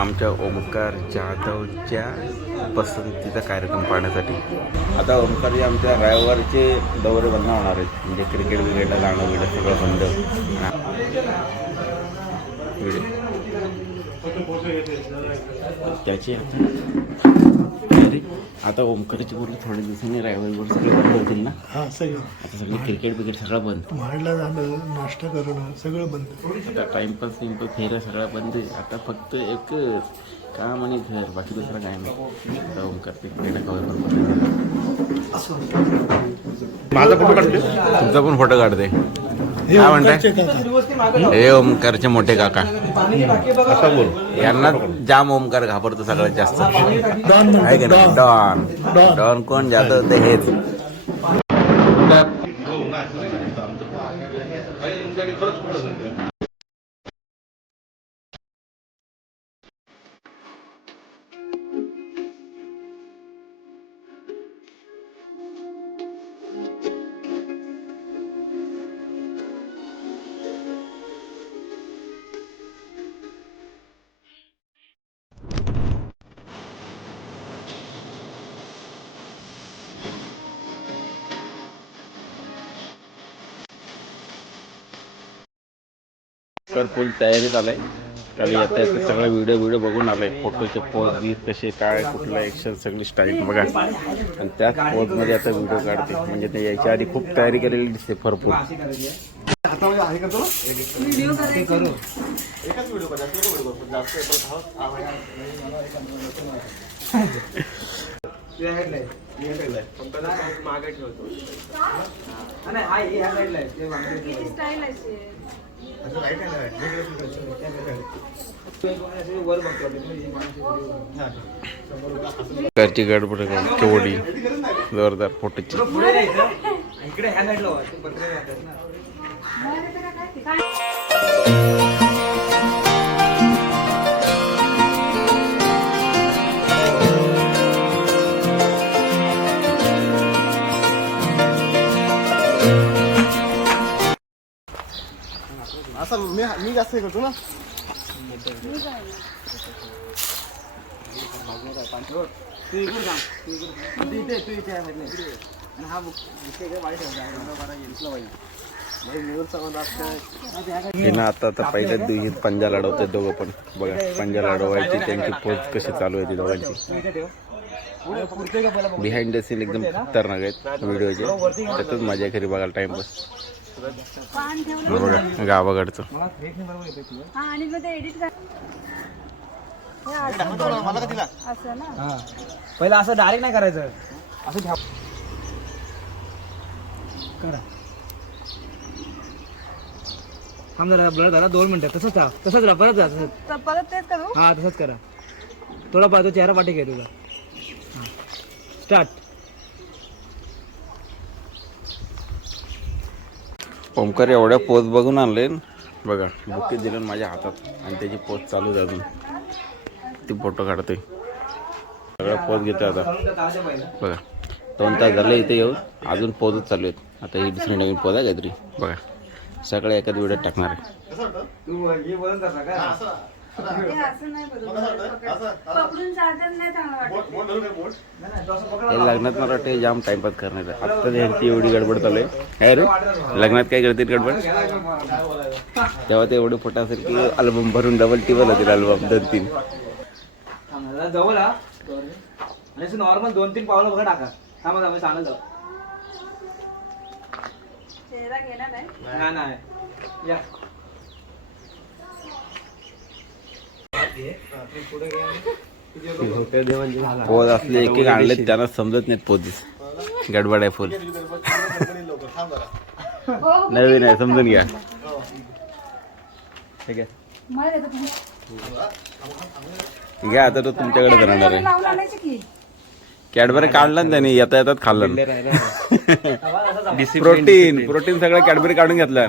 आमच्या ओमकार जाधवच्या पसंतीचा कार्यक्रम पाहण्यासाठी आता ओमकारजी आमच्या रविवारचे दौरे बंद होणार आहेत म्हणजे क्रिकेट बिकेटला जाणं बिणं सगळं बंद व्हिडिओ. त्याची अरे आता ओमकारची बोलले थोड्या दिवसांनी रायवारवर सगळे बंद होतील ना? हां सगळं. आता सगळे क्रिकेट बिकेट सगळं बंद. म्हाडला जाणं नाश्ता करणं सगळं बंद. आता टाइमपास विमपास फेऱ्या सगळा बंद आहे. आता फक्त एकच काम आणि घर बाकी दुसरं काय नाही. आता ओमकार ते क्रीडा कवर पण माझा फोटो काढते तुमचा पण फोटो काढते. काय म्हणताय? हे ओमकारचे मोठे काका. यांना जाम ओमकार घाबरतो सगळ्यात जास्त. आहे का नाही? डॉन. डॉन. कोण? जातो ते हेच. तर फुल तयारीत आलाय कारण येता येता सगळा व्हिडिओ व्हिडिओ बघून आलाय. फोटोचे पोज गीत कसे काय कुठलं ॲक्शन सगळी स्टाईल बघा. आणि त्याच पोजमध्ये आता व्हिडिओ काढते. म्हणजे ते यायच्या आधी खूप तयारी केलेली दिसते भरपूर. स्टाईल अशी आहे घरची गडबड केवढी? जोरदार फोटोची. असं मी मी जास्त हे करतो ना. आता आता पहिल्याच दिवशी पंजा लढवते दोघं पण. बघा पंजा लढवायची त्यांची पोच कशी चालू आहे ती दोघांची. बिहाइंड द सीन एकदम खतरनाक आहेत व्हिडिओचे. त्यातच मजा घरी खरी बघायला टाइमपास पान ठेवलं. बघा गावाकडचं हा आणि मग ते एडिट कर. हे असं असं ना. पहिलं असं डायरेक्ट नाही करायचं. असं घ्या करा. थांब जरा ब्लर झाला दोन मिनिटं. तसंच राहा तसंच राहा परत जा तसंच. तर परत तेच करू? हा तसंच करा. थोडा पाहतो चेहरा पाठी घे तुझा. स्टार्ट ओमकार एवढ्या पोच बघून आणले बघा बुके दिलं माझ्या हातात. आणि त्याची पोच चालू आहे अजून. ती फोटो काढतोय. सगळं पोच घेते आता. बघा दोन तास झाले इथे येऊन. अजून पोचच चालू आहेत. आता ही दुसरी नवीन पोच आहे काहीतरी. बघा सगळ्या एकाच व्हिडिओ टाकणार आहे. असं नाही करू पकडून चालतात नाही चांगलं वाटत. लग्नात मला वाटतं जाम टाइमपास करणार आहे. आत्ता त्यांची एवढी गडबड चालू आहे. काय रे? लग्नात काय करतील गडबड? तेव्हा ते एवढे फोटो असेल की अल्बम भरून डबल टिबल होतील अल्बम दोन तीन. थांब जवळ हा. आणि असं नॉर्मल दोन तीन पावलं बघा टाका. थांबा थांबा सांगत जाऊ. चेहरा घेणार नाही? नाही नाही. या. पोज असले एक एक आणले त्यांना समजत नाहीत पोजीस गडबड आहे फुल. नवीन आहे समजून घ्या. घ्या. आता तो तुमच्याकडे राहणार आहे. कॅडबरी काढला ना त्यांनी येता येतात खाल्लं प्रोटीन प्रोटीन सगळं कॅडबरी काढून घेतलं.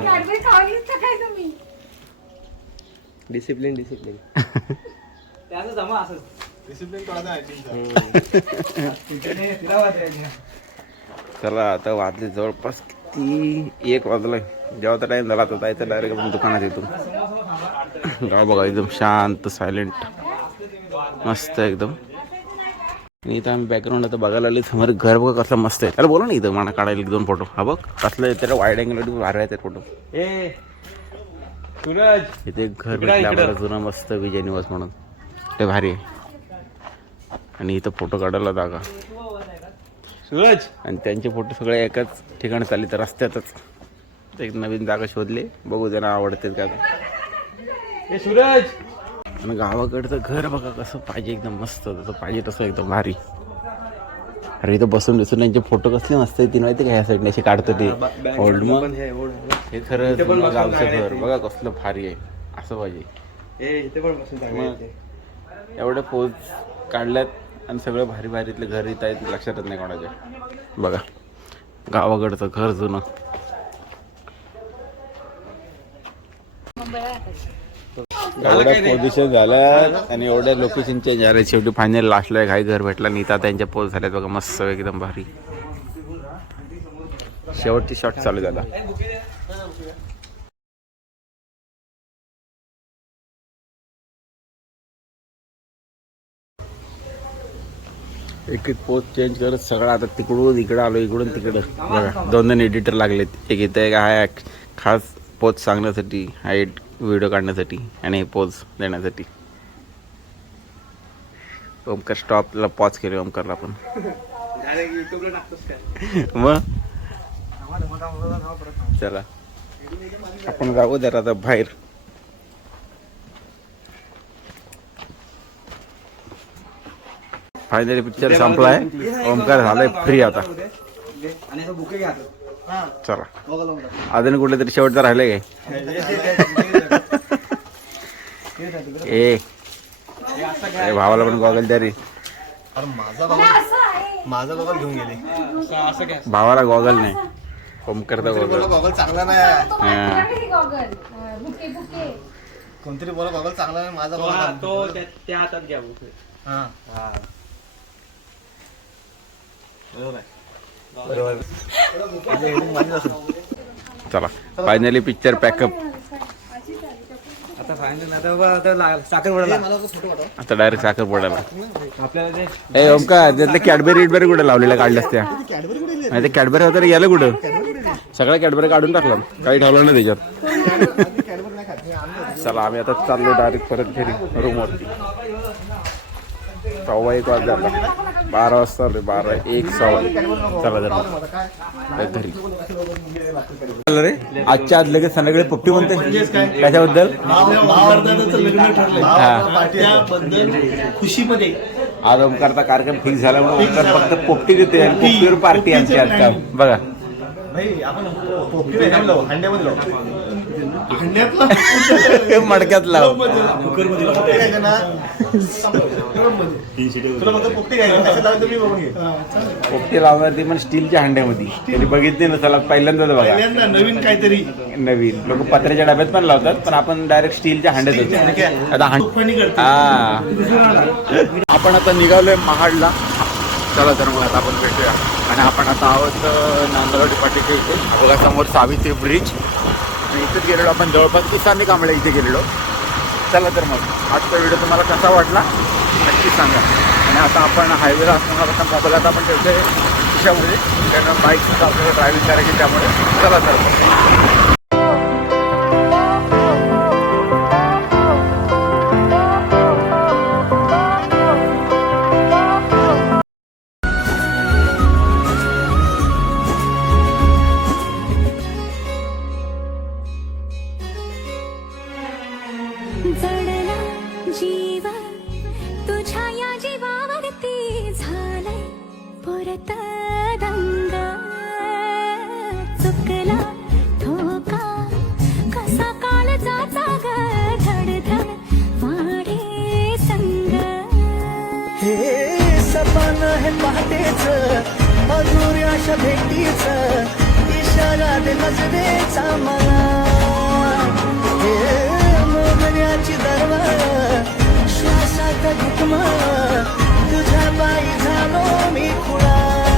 डिसिप्लिन डिसिप्लिन त्याचं जमा असं. डिसिप्लिन कळत नाही तिला वाटायचं चला आता वाजले जवळपास किती? एक वाजलाय. जेव्हा तर टाईम झाला तर जायचं डायरेक्ट आपण दुकानात येतो. गाव बघा एकदम शांत सायलेंट मस्त एकदम. आणि इथं आम्ही बॅकग्राऊंड आता बघायला आले समोर घर बघा कसलं मस्त आहे. त्याला बोला ना इथं मला काढायला एक दोन फोटो हा बघ कसलं त्याला वाईड अँगल भारी आहेत फोटो ए सूरज. इथे एक घर भेटलं. आपल्याला जुनं मस्त विजय निवास म्हणून. ते भारी आहे. आणि इथं फोटो काढायला जागा. सूरज. आणि त्यांचे फोटो सगळे एकाच ठिकाणी चालले तर रस्त्यातच. एक नवीन जागा शोधली. बघू त्यांना आवडते का. ए सूरज. आणि गावाकडचं घर बघा कसं पाहिजे एकदम मस्त. तसं पाहिजे तसं एकदम भारी. अरे इथं बसून बसून त्यांचे फोटो कसले मस्त आहेत तीन माहिती का ह्या साईडने असे काढतो ते? ओल्ड मग? हे खरं गावचं घर. बघा कसलं भारी आहे. असं पाहिजे. एवढे पोज काढल्यात आणि सगळं भारी भारीतले घर इथं आहेत लक्षातच नाही कोणाच्या बघा गावाकडचं घर जुनं. एवढ्या पोझिशन झाल्यात आणि एवढ्या लोकेशन चेंज झाल्या शेवटी फायनल लास्टला काही घर भेटला. नाही तर त्यांच्या पोज झाल्यात बघा. मस्त एकदम भारी. शेवटची शॉट चालू झाला एक एक पोस्ट चेंज करत सगळं. आता तिकडून इकडं आलो इकडून तिकडं. बघा दोन दोन एडिटर लागलेत. एक इथं एक आहे खास पोच सांगण्यासाठी. हाईट व्हिडिओ काढण्यासाठी आणि हे पोज देण्यासाठी. ओमकार स्टॉपला पॉज केले ओमकारला पण डायरेक्ट युट्यूबला टाकतोस काय? मग? चला. आपण जाऊ जरा आता बाहेर. फायनली पिक्चर संपलाय. ओमकार झालाय फ्री आता. चला. अजून कुठले तरी शेवटचं राहिले काय? ए ए, भावाला पण गॉगल द्या रे. अरे माझा बाबा माझा बाबा घेऊन गेले असं काय भावाला गॉगल नाही ओमकारचा बोला गॉगल गॉगल चांगला नाही हा. Bouquet bouquet. कोणतरी बोला गॉगल चांगला नाही माझा तो बाबा तो त्या- हातात घ्या बुके. हा. हा. चला. फायनली पिक्चर पॅकअप आता फायनल डायरेक्ट साखर पडायला आपल्याला ते ए ओमकार त्यातले कॅडबरी विडबरी कुठे लावलेल्या काढल्यास त्या कॅडबरी कुठे गेली? नाही ते कॅडबरी वगैरे गेलं कुठं? सगळ्या कॅडबरी काढून टाकलं. काही ठेवलं नाही त्याच्यात. चला आम्ही आता चाललो डायरेक्ट परत घरी रूमवरती सव्वा एक वाजता बारा वाजता आलोय बारा एक सव्वा चला जरा. घरी. रे? आजच्या आज लगेच संध्याकाळी पप्पी म्हणते. त्याच्याबद्दल? हा. खुशीमध्ये आज ओमकारचा कार्यक्रम फिक्स झाल्यामुळे ओमकार फक्त पोपटी घेते आणि पोपटीवर पार्टी आमची आज का बघा. भाई आपण मडक्यात लाव. पोपटी लावणार ती पण स्टीलच्या हंड्यामध्ये. त्यांनी बघितली ना त्याला पहिल्यांदाच बघा. पहिल्यांदा नवीन काहीतरी. नवीन. लोक पत्र्याच्या डब्यात पण लावतात पण आपण डायरेक्ट स्टीलच्या हंड्यात होतो. आता हंड फणी करते. हा. आपण आता निघालोय महाडला. चला तर मग आता आपण भेटूया. आणि आपण आता आहोत नांदवाडी पाटीच्या इथे. बघा समोर सावित्री ब्रिज. आणि इथेच गेलेलो. आपण जवळपास किसानी कांबळे इथे गेलेलो. चला तर मग आजचा व्हिडिओ तुम्हाला कसा वाटला नक्की सांगा. आणि आता आपण हायवेला असताना आता मोबाईल आता आपण ठेवतोय. खिशामध्ये कारण बाईकसुद्धा आपल्याला ड्रायव्हिंग करायची त्यामुळे. चला तर मग. जडला जीव तुझ्या या जीवावरती झालंय पुरत दंग. चुकला धोका कसा काळ जाचा ग धडधड वाढे संग. हे सपन हे पहाटेच अधुऱ्याशा भेटीच इशारा दे नजरेचा मला. हे मोगऱ्याची दरवाळ श्वासात घुटमळ तुझ्या पायी झालो मी खुळा.